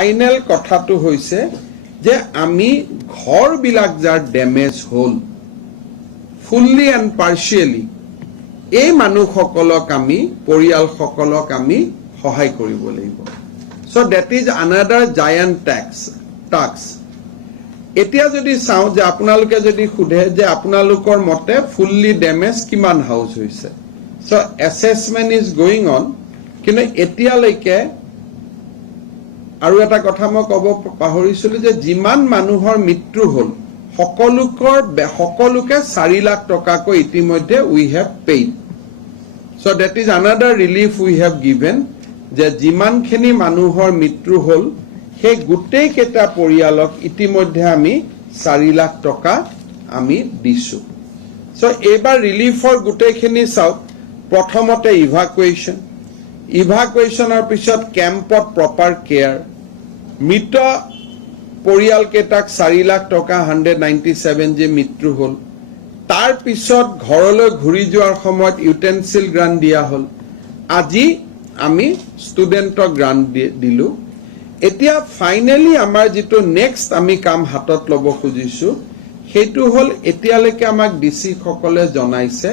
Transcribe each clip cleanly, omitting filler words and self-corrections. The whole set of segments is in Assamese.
ফাইনেল কথাটো হৈছে যে আমি ঘৰবিলাক যাৰ ডেমেজ হ'ল ফুল্লি এণ্ড পাৰ্চিয়েলি এই মানুহসকলক আমি পৰিয়ালসকলক আমি সহায় কৰিব লাগিব so that is another giant tax এতিয়া যদি চাও যে আপোনালোকে যদি খুধে যে আপোনালোকৰ মতে ফুল্লি ডেমেজ কিমান হাউস হৈছে so assessment is going on কিন্তু এতিয়ালৈকে আৰু এটা কথা মই ক'ব পাহৰিছিলো যে যিমান মানুহৰ মৃত্যু হ'ল সকলোকে 4 লাখ টকাকৈ ইতিমধ্যে we have paid so that is another relief we have given যে যিমানখিনি মানুহৰ মৃত্যু হ'ল সেই গোটেই কেটা পৰিয়ালক ইতিমধ্যে আমি 4 লাখ টকা আমি দিছো so এবাৰ ৰিলিফৰ গোটেইখিনি চাও প্ৰথমতে ইভাকুৱেশ্যনৰ পিছত কেম্পত প্ৰপাৰ কেয়াৰ মৃত পৰিয়াল কেটাক 4 লাখ টকা 197 যে মৃত্যু হ'ল তাৰ পিছত ঘৰলৈ ঘূৰি যোৱাৰ সময়ত ইউটেনসিল গ্ৰান্ট দিয়া হ'ল আজি আমি ষ্টুডেণ্টক গ্ৰান্ট দিলো এতিয়া ফাইনালি আমাৰ যেটো নেক্সট আমি কাম হাতত লব খুজিছো হেতু হল এতিয়ালৈকে আমাক ডিসি সকলে জনাইছে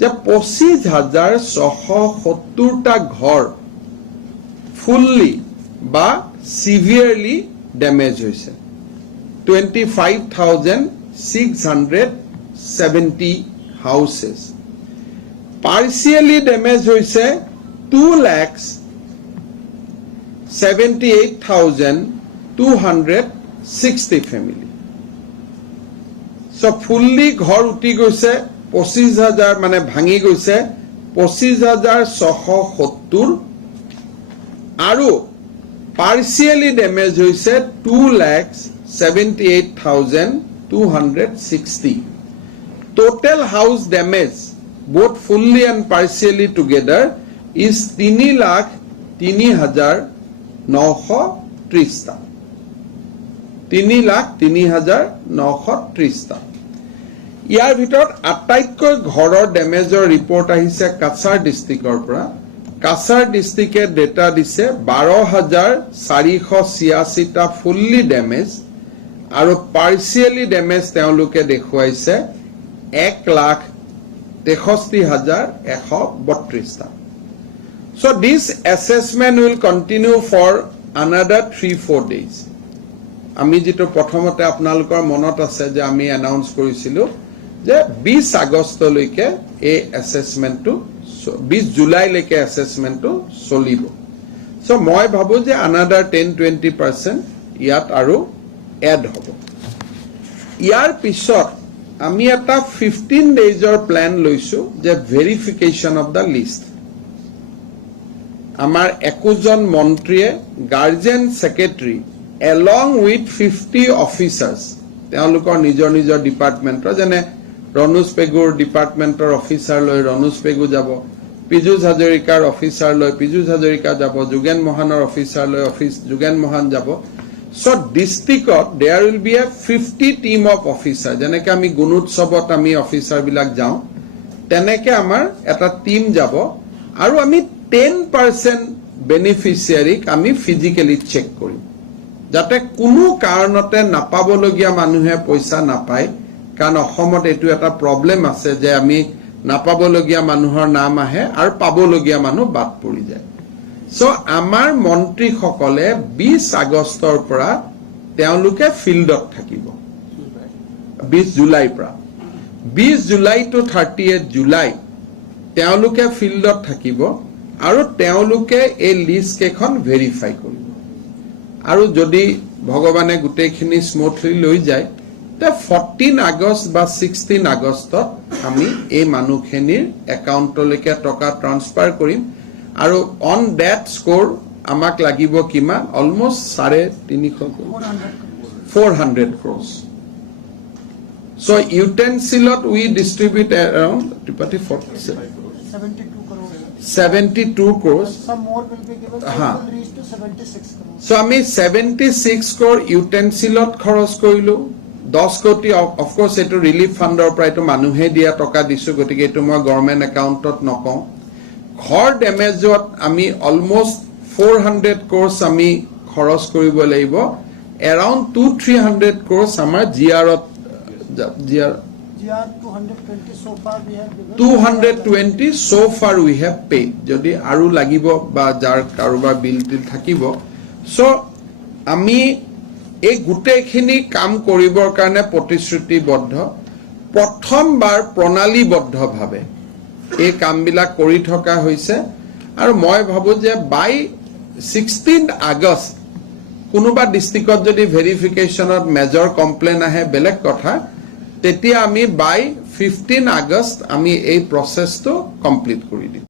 যে 25670 টা ঘৰ ফুললি বা সিভিয়াৰলি ড্যামেজ হৈছে 25670 হাউসেস পাৰ্সিয়ালি ড্যামেজ হৈছে 2,78,260 family. So fully ঘৰ উটি গৈছে 25,000 মানে ভাঙি গৈছে 25,670 আৰু partially damage হৈছে 2,78,260. Total house damage both fully and partially together is 3,03,930 টা 3,03,930 টা ইয়াৰ ভিতৰত আটাইতকৈ ঘৰৰ ড্যামেজৰ ৰিপৰ্ট আহিছে কাছাৰ ডিস্ট্ৰিক্টৰ পৰা কাছাৰ ডিস্ট্ৰিক্টে ডেটা দিছে 12,486 টা ফুল্লি ড্যামেজ আৰু পাৰ্সিয়ালি ড্যামেজ তেওঁলোকে দেখুৱাইছে 1,63,132 টা So this assessment will continue for another 3-4 days. আমি যেটো প্ৰথমতে আপোনালোকৰ মনত আছে যে আমি অ্যানাউন্স কৰিছিলো যে 20 আগষ্টলৈকে এই অ্যাসেসমেন্টটো 20 জুলাইলৈকে অ্যাসেসমেন্টটো চলিব সো মই ভাবো যে another 10-20% ইয়াত আৰু এড হ'ব ইয়াৰ পিছত আমি এটা 15 ডেজৰ প্ল্যান লৈছো যে ভেৰিফিকেশন অফ দা লিষ্ট আমাৰ 21 জন মন্ত্ৰীয়ে guardian secretary along with 50 officers তেওঁলোকৰ নিজৰ ডিপাৰ্টমেন্টৰ যেনে ৰনুজ পেগুৰ ডিপাৰ্টমেন্টৰ অফিচাৰ লৈ ৰনুজ পেগু যাব পিজুজ হাজৰিকাৰ অফিচাৰ লৈ পিজুজ হাজৰিকা যাব যোগেন মহানৰ অফিচাৰ লৈ যোগেন মহান যাব সো ডিস্ট্ৰিক্টত there will be a 50 team of officer যেনেকৈ আমি গুণোৎসৱত আমি অফিচাৰ বিলাক যাওঁ তেনেকৈ আমাৰ এটা টিম যাব আৰু আমি 10% বেনিফিচিয়াৰিক আমি ফিজিক্যালি চেক কৰিম যাতে কোনো কাৰণতে নাপাবলগীয়া মানুহে পইচা নাপায় কাৰণ অসমত এটো এটা প্ৰবলেম আছে যে আমি নাপাবলগীয়া মানুহৰ নাম আহে আৰু পাবলগীয়া মানুহ বাদ পৰি যায় সো আমাৰ মন্ত্ৰী সকলে 20 আগষ্টৰ পৰা তেওঁলোকে ফিল্ডত থাকিব 20 জুলাই পৰা 20 জুলাই টু 30 জুলাই তেওঁলোকে ফিল্ডত থাকিব আৰু তেওঁলোকে এই লিষ্ট কেখন ভেৰিফাই কৰিব আৰু যদি ভগৱানে গুটেখিনি স্মুথলি লৈ যায় তে 14 আগষ্ট বা 16 আগষ্টত আমি এই মানুহখিনিৰ একাউণ্টলৈকে টকা ট্ৰান্সফাৰ কৰিম আৰু অন দ্যাট স্কোৰ আমাক লাগিব কিমান almost 400 crores so utensils we distribute around 72 crores some more will be given so will reach to 76 crores so আমি 76 crore utensils খৰচ কৰিলো 10 কোটি of course এটো ৰিলিফ ফাণ্ডৰ পৰা এটো মানুহে দিয়া টকা দিছো গতিকে এটো মই গভৰ্ণমেন্ট একাউণ্টত নকওঁ ঘৰ ড্যামেজত আমি অলমোস্ট 400 crores আমি খৰচ কৰিব লাগিব এৰাউণ্ড 200-300 crores আমাৰ জিআৰত জিআৰ GR 220 so far we have given. 220 so far we have paid. যদি আৰু লাগিব বা যাৰ কাৰোবাৰ বিল টিল থাকিব, সো আমি এই গোটেইখিনি কাম কৰিবৰ কাৰণে প্ৰতিশ্ৰুতিবদ্ধ। প্ৰথমবাৰ প্ৰণালীবদ্ধভাৱে এই কামবিলাক কৰি থকা হৈছে আৰু মই ভাবো যে বাই 16 আগষ্ট কোনোবা ডিষ্ট্ৰিক্টত যদি ভেৰিফিকেশ্যনত মেজৰ কমপ্লেইন আহে বেলেগ কথা, তেতিয়া আমি বাই 15 আগষ্ট আমি এই প্ৰচেছটো কমপ্লিট কৰি দিম।